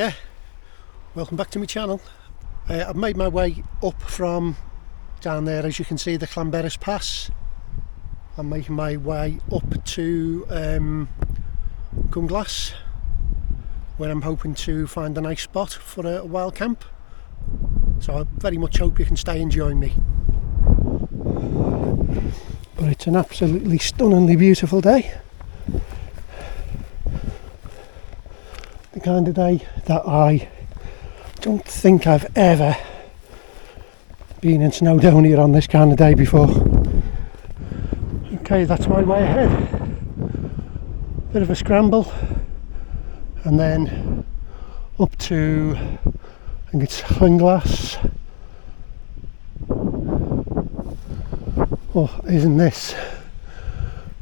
Hiya, welcome back to my channel. I've made my way up from down there, as you can see, the Llanberis Pass. I'm making my way up to Cwm Glas, where I'm hoping to find a nice spot for a wild camp. So I very much hope you can stay and join me. But it's an absolutely stunningly beautiful day. The kind of day that I don't think I've ever been in Snowdonia on this kind of day before. Okay, that's my way ahead. Bit of a scramble, and then up to, I think it's Llyn Glas. Oh, isn't this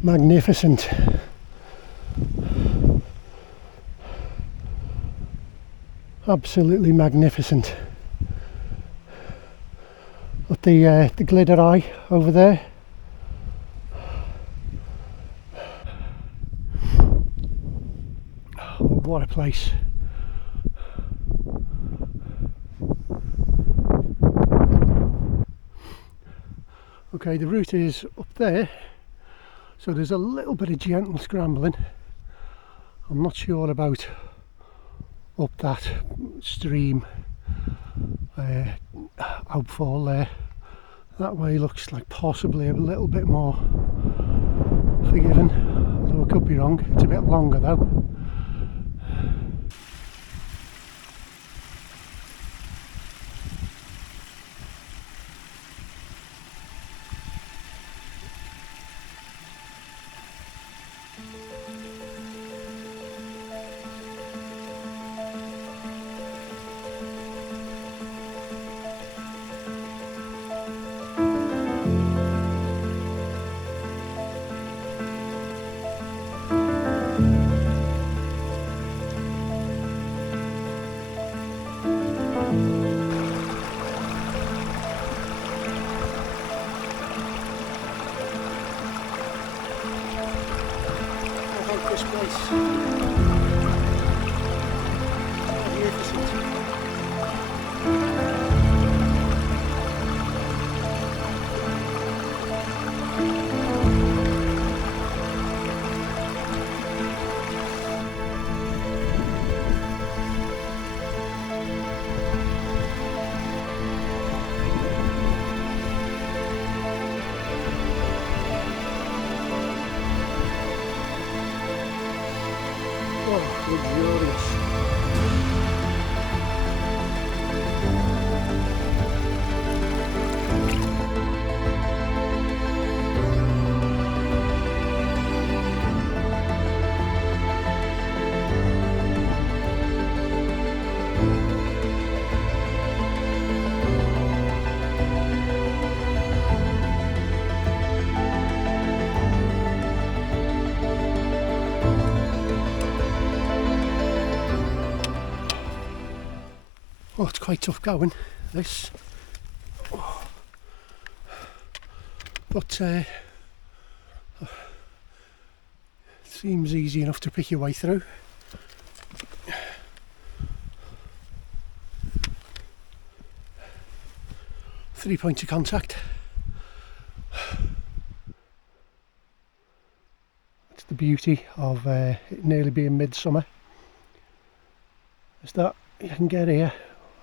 magnificent? Absolutely magnificent. Got the glitter eye over there. Oh, what a place. Okay, the route is up there, so there's a little bit of gentle scrambling. I'm not sure about up that stream outfall there. That way looks like possibly a little bit more forgiving, although I could be wrong. It's a bit longer though. This place. Magnificent. Luxurious. Oh, it's quite tough going, this. Oh. But seems easy enough to pick your way through. Three points of contact. That's the beauty of it nearly being midsummer, is that you can get here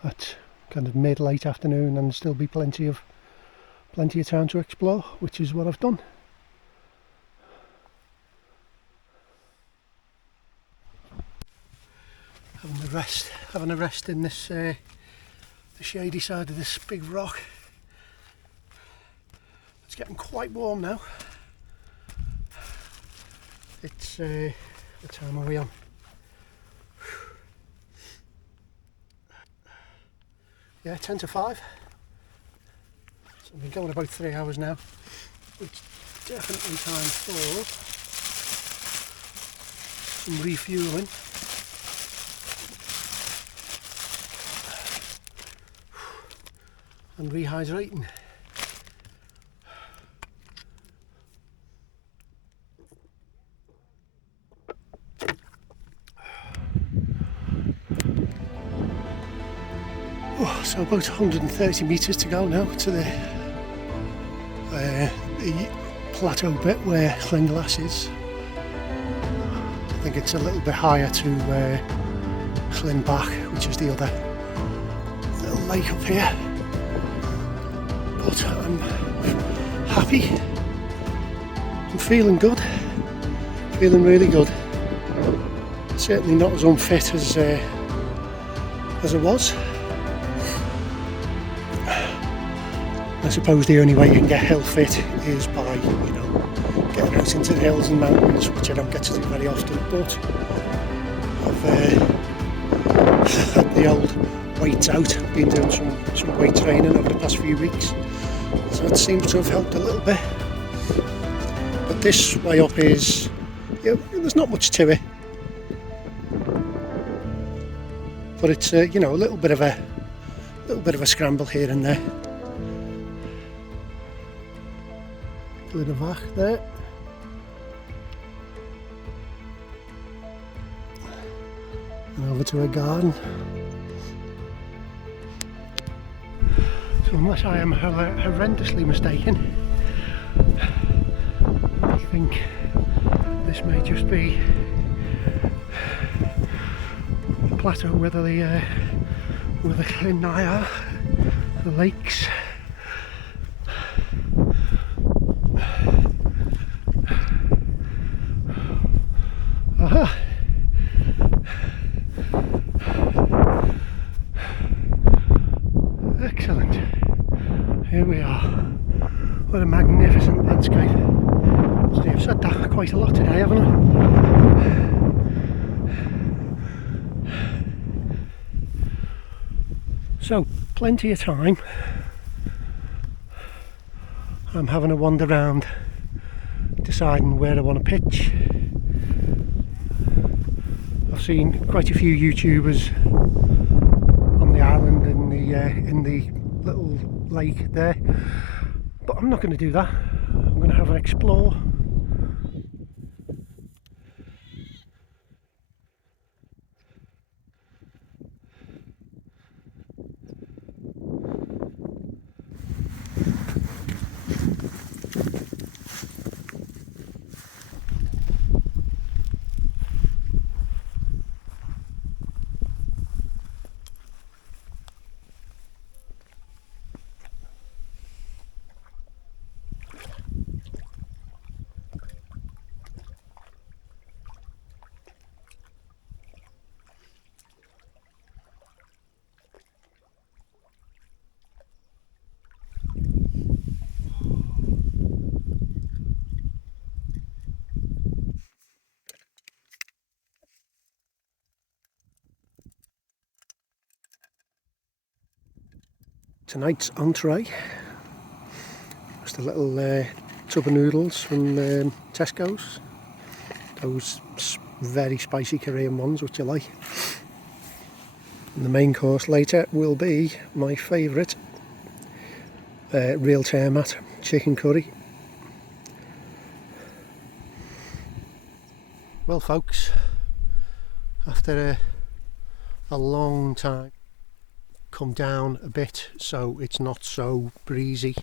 at kind of mid-late afternoon and still be plenty of time to explore, which is what I've done. Having a rest in this the shady side of this big rock. It's getting quite warm now. It's what time are we on? Yeah, 10 to 5. So I've been going about 3 hours now. It's definitely time for some refueling. And rehydrating. So about 130 metres to go now to the plateau bit where Llyn Glas is. I think it's a little bit higher to Llyn Bach, which is the other little lake up here. But I'm happy. I'm feeling good. Feeling really good. Certainly not as unfit as I was. I suppose the only way you can get hill fit is by, you know, getting out into the hills and mountains, which I don't get to do very often, but I've had the old weights out, been doing some weight training over the past few weeks, so it seems to have helped a little bit. But this way up is, yeah, there's not much to it, but it's you know, a little bit of a scramble here and there. Llyn Bach there. And over to a garden. So unless I am horrendously mistaken, I think this may just be the plateau where the Llyn are, the lakes. Aha! Excellent. Here we are. What a magnificent landscape. See, I've said that quite a lot today, haven't I? So, plenty of time. I'm having a wander around, deciding where I want to pitch. I've seen quite a few YouTubers on the island in the little lake there, but I'm not going to do that. I'm going to have an explore. Tonight's entree, just a little tub of noodles from Tesco's, those very spicy Korean ones which I like. And the main course later will be my favourite real tarmat chicken curry. Well folks, after a long time, come down a bit so it's not so breezy.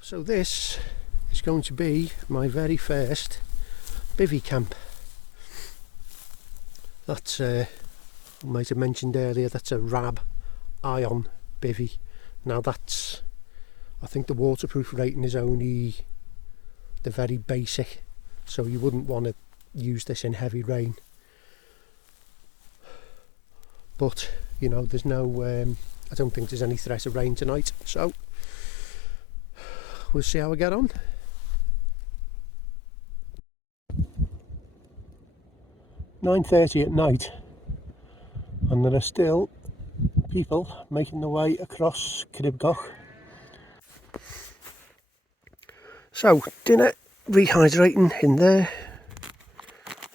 So this is going to be my very first bivvy camp. That's I might have mentioned earlier, that's a RAB ion bivvy. Now that's, I think the waterproof rating is only the very basic, so you wouldn't want to use this in heavy rain. But you know, there's no I don't think there's any threat of rain tonight, so we'll see how we get on. "9:30 at night, and there are still people making their way across Cwm Uchaf. So dinner, rehydrating in there,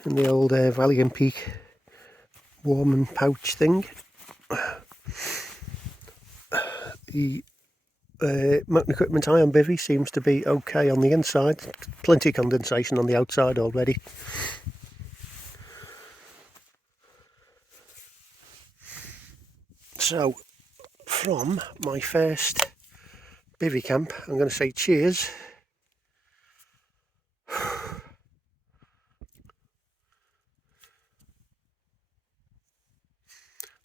in the old Valiant Peak warming pouch thing. The mountain equipment iron bivvy seems to be okay on the inside, plenty of condensation on the outside already. So from my first bivvy camp. I'm going to say cheers.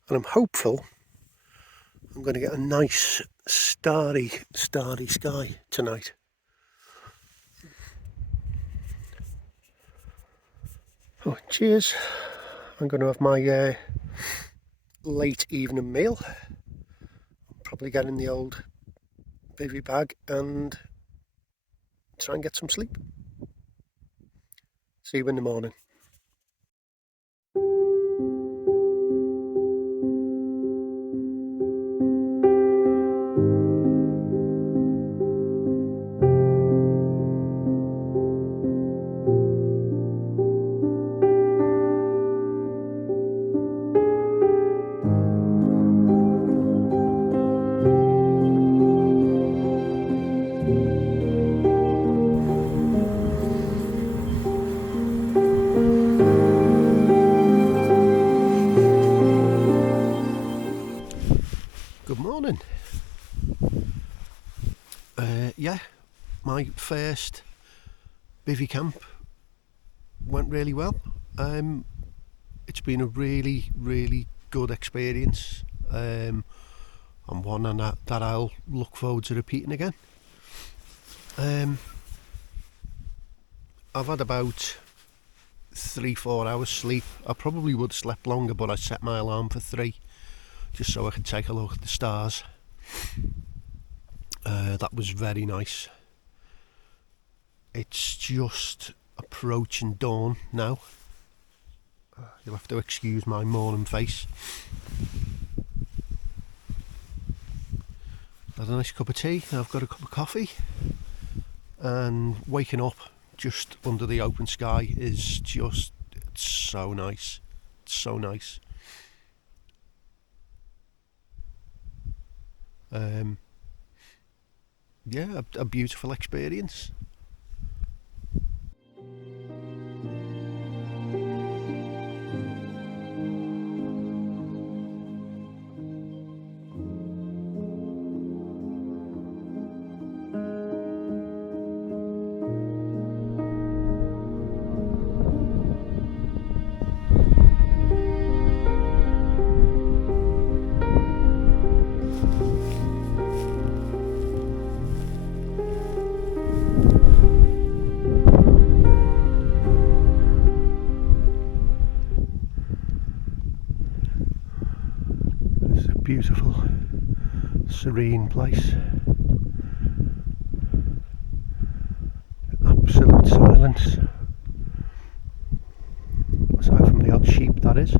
And I'm hopeful I'm going to get a nice starry sky tonight. Oh, cheers. I'm going to have my late evening meal. Probably get in the old bivvy bag and try and get some sleep. See you in the morning. Good morning. Yeah, my first bivvy camp went really well. It's been a really good experience, and one that I'll look forward to repeating again. I've had about 3-4 hours sleep. I probably would have slept longer, but I set my alarm for 3 just so I could take a look at the stars. That was very nice. It's just approaching dawn now. You'll have to excuse my morning face. Had a nice cup of tea. Now I've got a cup of coffee, and waking up just under the open sky is just, it's so nice. It's so nice. Yeah, a beautiful experience. Beautiful, serene place. Absolute silence. Aside from the odd sheep, that is.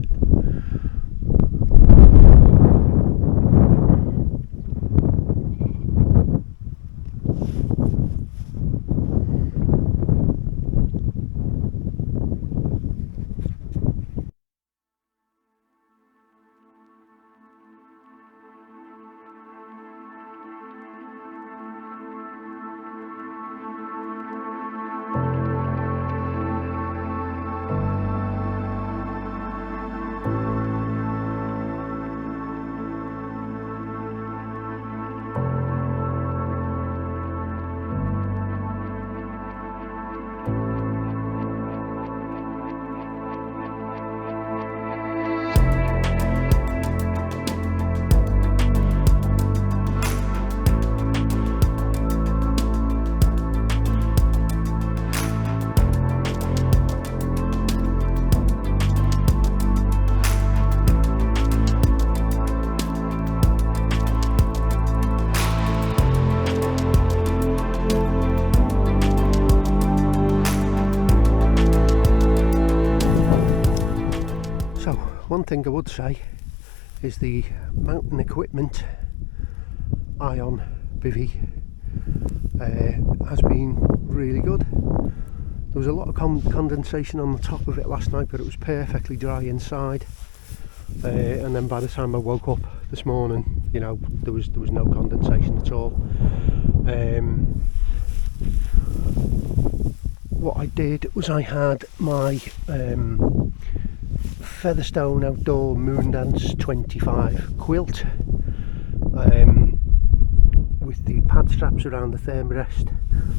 One thing I would say is the mountain equipment Ion Bivvy has been really good. There was a lot of condensation on the top of it last night, but it was perfectly dry inside. And then by the time I woke up this morning, you know, there was no condensation at all. What I did was I had my Featherstone Outdoor Moon Dance 25 quilt, with the pad straps around the thermarest.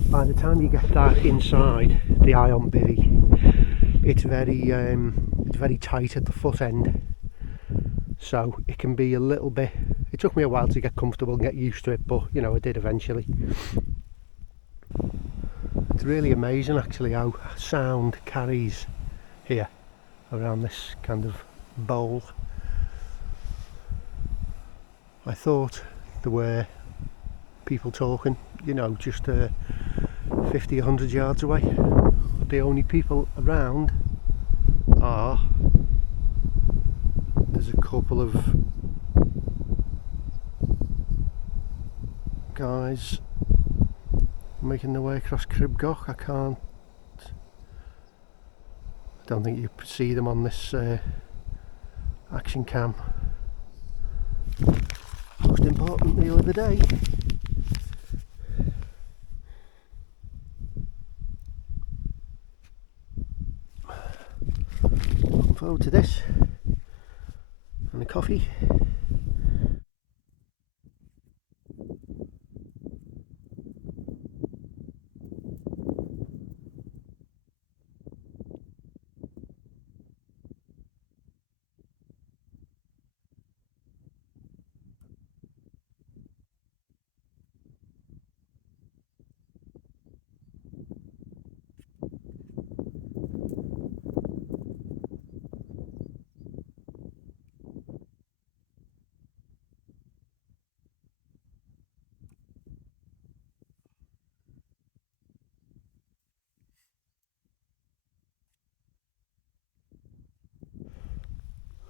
By the time you get that inside the ion bivvy, it's very tight at the foot end, so it can be a little bit. It took me a while to get comfortable and get used to it, but you know, I did eventually. It's really amazing actually how sound carries here around this kind of bowl. I thought there were people talking, you know, just 50, 100 yards away. The only people around are, there's a couple of guys making their way across Cribgoch. I don't think you see them on this action cam. Most important meal of the day. Looking forward to this and a coffee.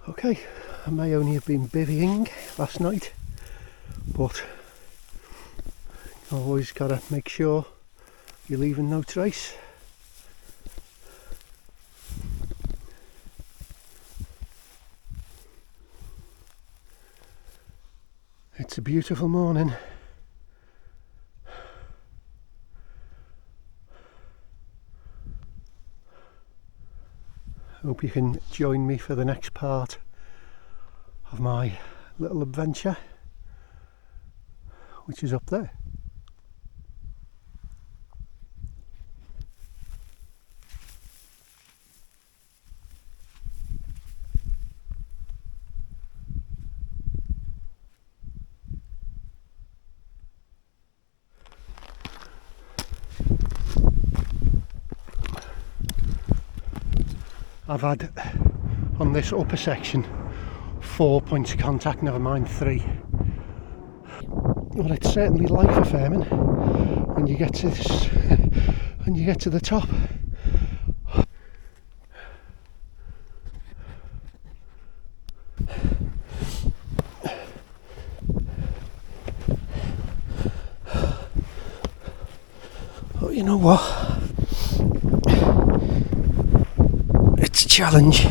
Okay, I may only have been bivvying last night, but always gotta make sure you're leaving no trace. It's a beautiful morning. Hope you can join me for the next part of my little adventure, which is up there. I've had on this upper section 4 points of contact, never mind 3. Well, it's certainly life affirming when you get to this, when you get to the top. But you know what? It's a challenge.